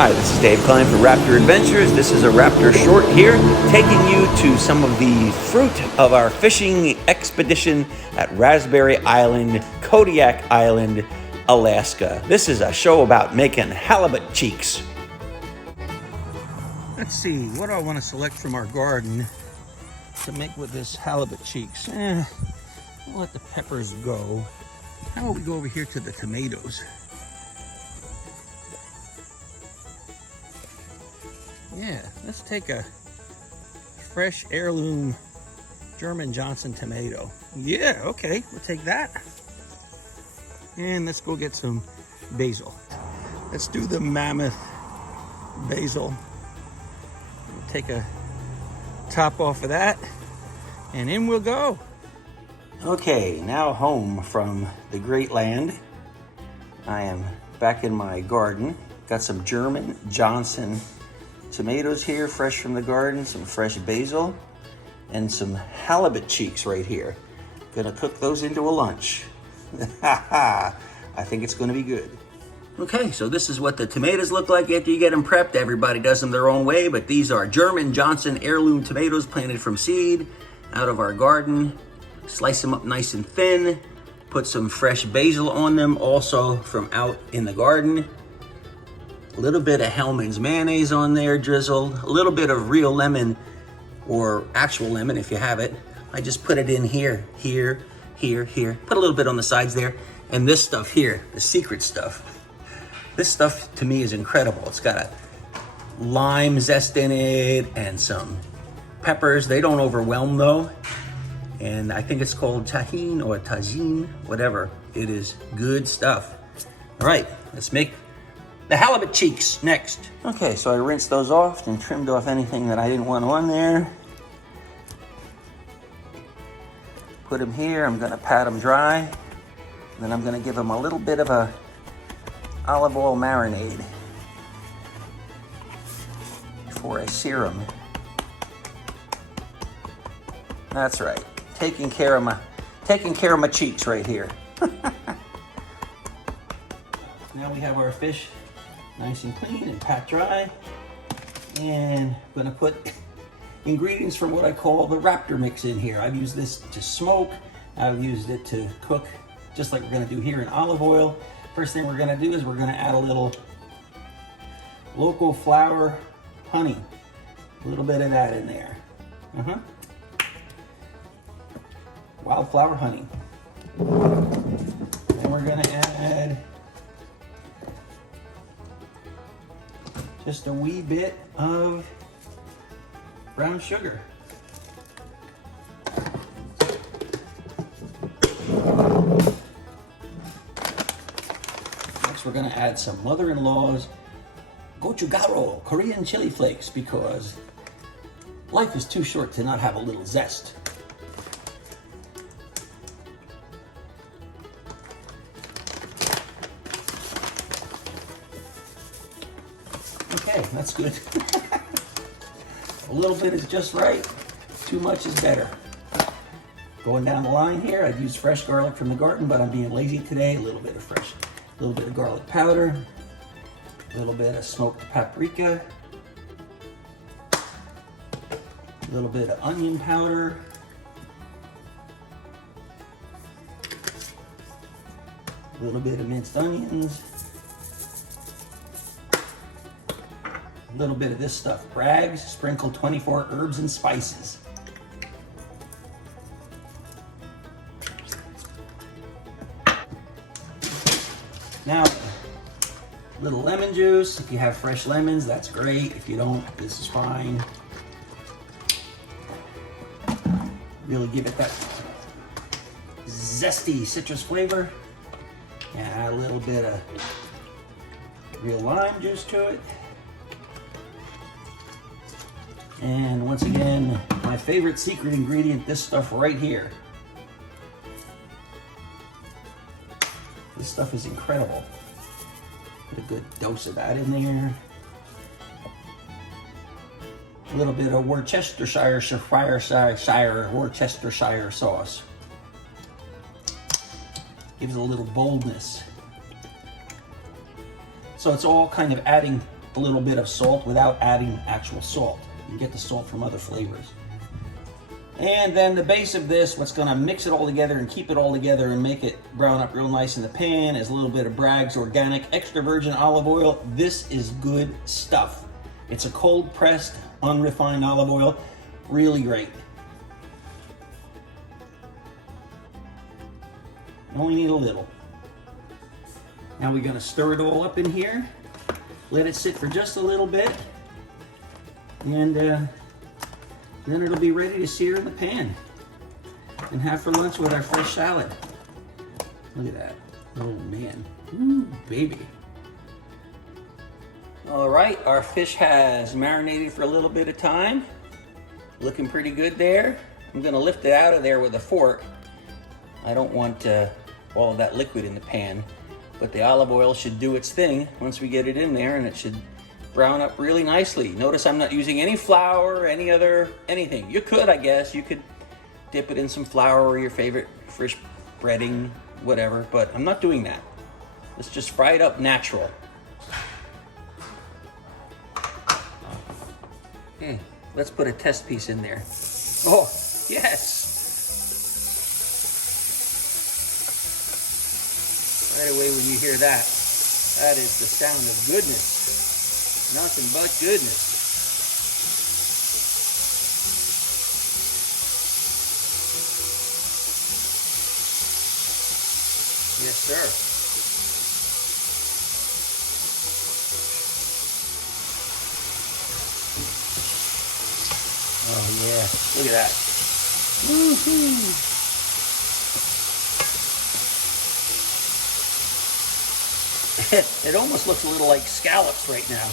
Hi, this is Dave Klein for Raptor Adventures. This is a Raptor short here, taking you to some of the fruit of our fishing expedition at Raspberry Island, Kodiak Island, Alaska. This is a show about making halibut cheeks. Let's see, what do I want to select from our garden to make with this halibut cheeks? We'll let the peppers go. How about we go over here to the tomatoes? Yeah, let's take a fresh heirloom German Johnson tomato. Yeah, okay, we'll take that. And let's go get some basil. Let's do the mammoth basil. We'll take a top off of that, and in we'll go. Okay, now home from the great land. I am back in my garden. Got some German Johnson tomatoes here, fresh from the garden, some fresh basil, and some halibut cheeks right here. Gonna cook those into a lunch. I think it's gonna be good. Okay, so this is what the tomatoes look like after you get them prepped. Everybody does them their own way, but these are German Johnson heirloom tomatoes planted from seed out of our garden. Slice them up nice and thin, put some fresh basil on them, also from out in the garden. A little bit of Hellmann's mayonnaise on there, drizzled. A little bit of real lemon, or actual lemon if you have it. I just put it in here, here, here, here. Put a little bit on the sides there. And this stuff here, the secret stuff. This stuff to me is incredible. It's got a lime zest in it and some peppers. They don't overwhelm though. And I think it's called tahine or tagine, whatever. It is good stuff. All right, let's make the halibut cheeks next. Okay, so I rinsed those off and trimmed off anything that I didn't want on there. Put them here, I'm gonna pat them dry. Then I'm gonna give them a little bit of a olive oil marinade before I sear them. That's right, taking care of my cheeks right here. Now we have our fish nice and clean and pat dry. And I'm gonna put ingredients from what I call the Raptor mix in here. I've used this to smoke. I've used it to cook, just like we're gonna do here in olive oil. First thing we're gonna do is we're gonna add a little local flower honey. A little bit of that in there. Wildflower honey. Then we're gonna add just a wee bit of brown sugar. Next, we're gonna add some mother-in-law's gochujang, Korean chili flakes, because life is too short to not have a little zest. Okay, that's good. A little bit is just right. Too much is better. Going down the line here, I've used fresh garlic from the garden, but I'm being lazy today. A little bit of garlic powder, a little bit of smoked paprika, a little bit of onion powder, a little bit of minced onions, a little bit of this stuff, Bragg's sprinkled 24 herbs and spices. Now, a little lemon juice. If you have fresh lemons, that's great. If you don't, this is fine. Really give it that zesty citrus flavor. And add a little bit of real lime juice to it. And once again, my favorite secret ingredient, this stuff right here. This stuff is incredible. Put a good dose of that in there. A little bit of Worcestershire sauce. Gives it a little boldness. So it's all kind of adding a little bit of salt without adding actual salt. You get the salt from other flavors. And then the base of this, what's gonna mix it all together and keep it all together and make it brown up real nice in the pan, is a little bit of Bragg's Organic Extra Virgin Olive Oil. This is good stuff. It's a cold pressed, unrefined olive oil. Really great. Only need a little. Now we're gonna stir it all up in here. Let it sit for just a little bit. And then it'll be ready to sear in the pan and have for lunch with our fresh salad. Look at that. Oh man. Ooh, baby. All right, our fish has marinated for a little bit of time. Looking pretty good there. I'm gonna lift it out of there with a fork. I don't want all of that liquid in the pan, but the olive oil should do its thing once we get it in there, and it should brown up really nicely. Notice I'm not using any flour or anything. You could, I guess. You could dip it in some flour or your favorite fish breading, whatever, but I'm not doing that. Let's just fry it up natural. Okay, let's put a test piece in there. Oh, yes! Right away when you hear that, that is the sound of goodness. Nothing but goodness. Yes, sir. Oh yeah, look at that. Woohoo! It almost looks a little like scallops right now.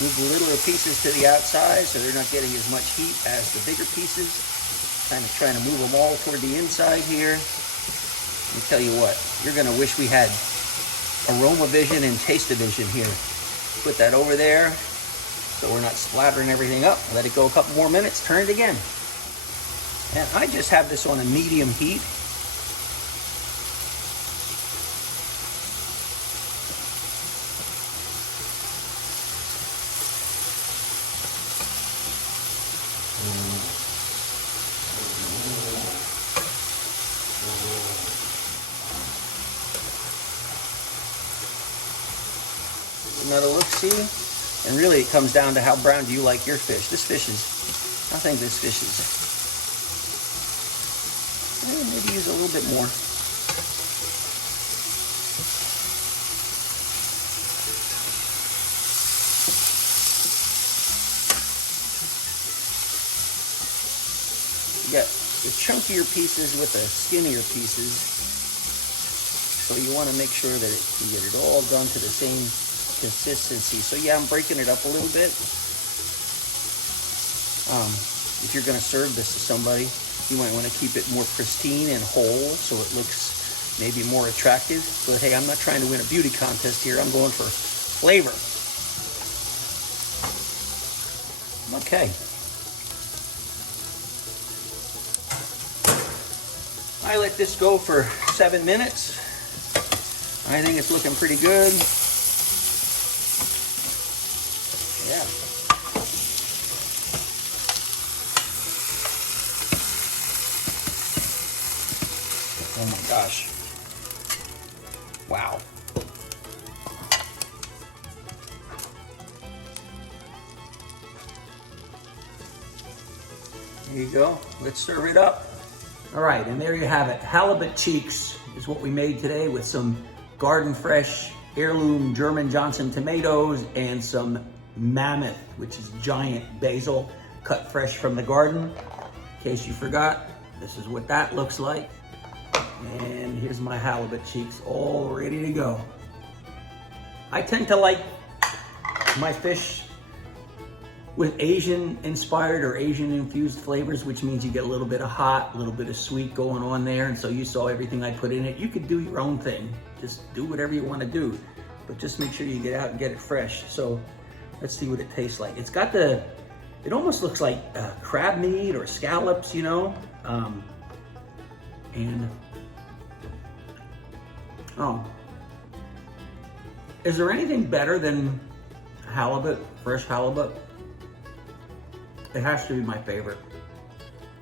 Move the littler pieces to the outside so they're not getting as much heat as the bigger pieces. Kind of trying to move them all toward the inside here. Let me tell you what, you're gonna wish we had aroma vision and taste-o-vision here. Put that over there so we're not splattering everything up. Let it go a couple more minutes, turn it again. And I just have this on a medium heat. Another look-see, and really it comes down to how brown do you like your fish. This fish is, I think this fish is, maybe use a little bit more. You got the chunkier pieces with the skinnier pieces, so you want to make sure that you get it all done to the same consistency. So yeah, I'm breaking it up a little bit. If you're going to serve this to somebody, you might want to keep it more pristine and whole so it looks maybe more attractive. But hey, I'm not trying to win a beauty contest here. I'm going for flavor. Okay. I let this go for 7 minutes. I think it's looking pretty good. Yeah. Oh my gosh. Wow. There you go. Let's serve it up. All right, and there you have it. Halibut cheeks is what we made today with some garden fresh heirloom German Johnson tomatoes and some mammoth, which is giant basil, cut fresh from the garden. In case you forgot, this is what that looks like. And here's my halibut cheeks all ready to go. I tend to like my fish with Asian inspired or Asian infused flavors, which means you get a little bit of hot, a little bit of sweet going on there. And so you saw everything I put in it. You could do your own thing. Just do whatever you want to do, but just make sure you get out and get it fresh. So let's see what it tastes like. It's got the, it almost looks like crab meat or scallops, you know. And oh, is there anything better than halibut, fresh halibut? It has to be my favorite.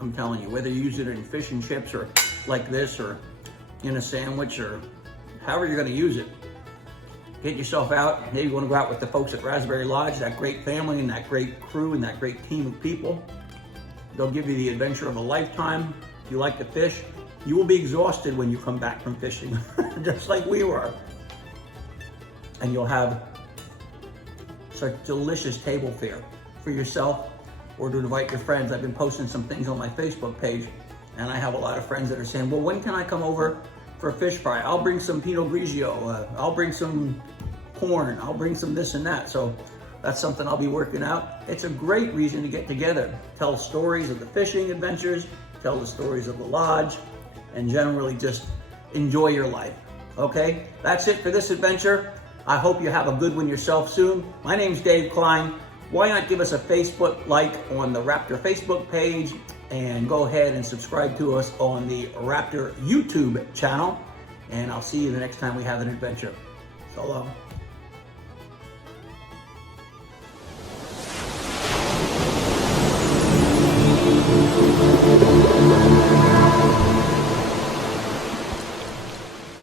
I'm telling you, whether you use it in fish and chips or like this or in a sandwich or however you're gonna use it. Get yourself out. Maybe you wanna go out with the folks at Raspberry Lodge, that great family and that great crew and that great team of people. They'll give you the adventure of a lifetime. If you like to fish, you will be exhausted when you come back from fishing, just like we were. And you'll have such delicious table fare for yourself or to invite your friends. I've been posting some things on my Facebook page, and I have a lot of friends that are saying, well, when can I come over for a fish fry? I'll bring some Pinot Grigio, I'll bring some corn, I'll bring some this and that. So that's something I'll be working out. It's a great reason to get together, tell stories of the fishing adventures, tell the stories of the lodge, and generally just enjoy your life, okay? That's it for this adventure. I hope you have a good one yourself soon. My name's Dave Klein. Why not give us a Facebook like on the Raptor Facebook page, and go ahead and subscribe to us on the Raptor YouTube channel. And I'll see you the next time we have an adventure. So long.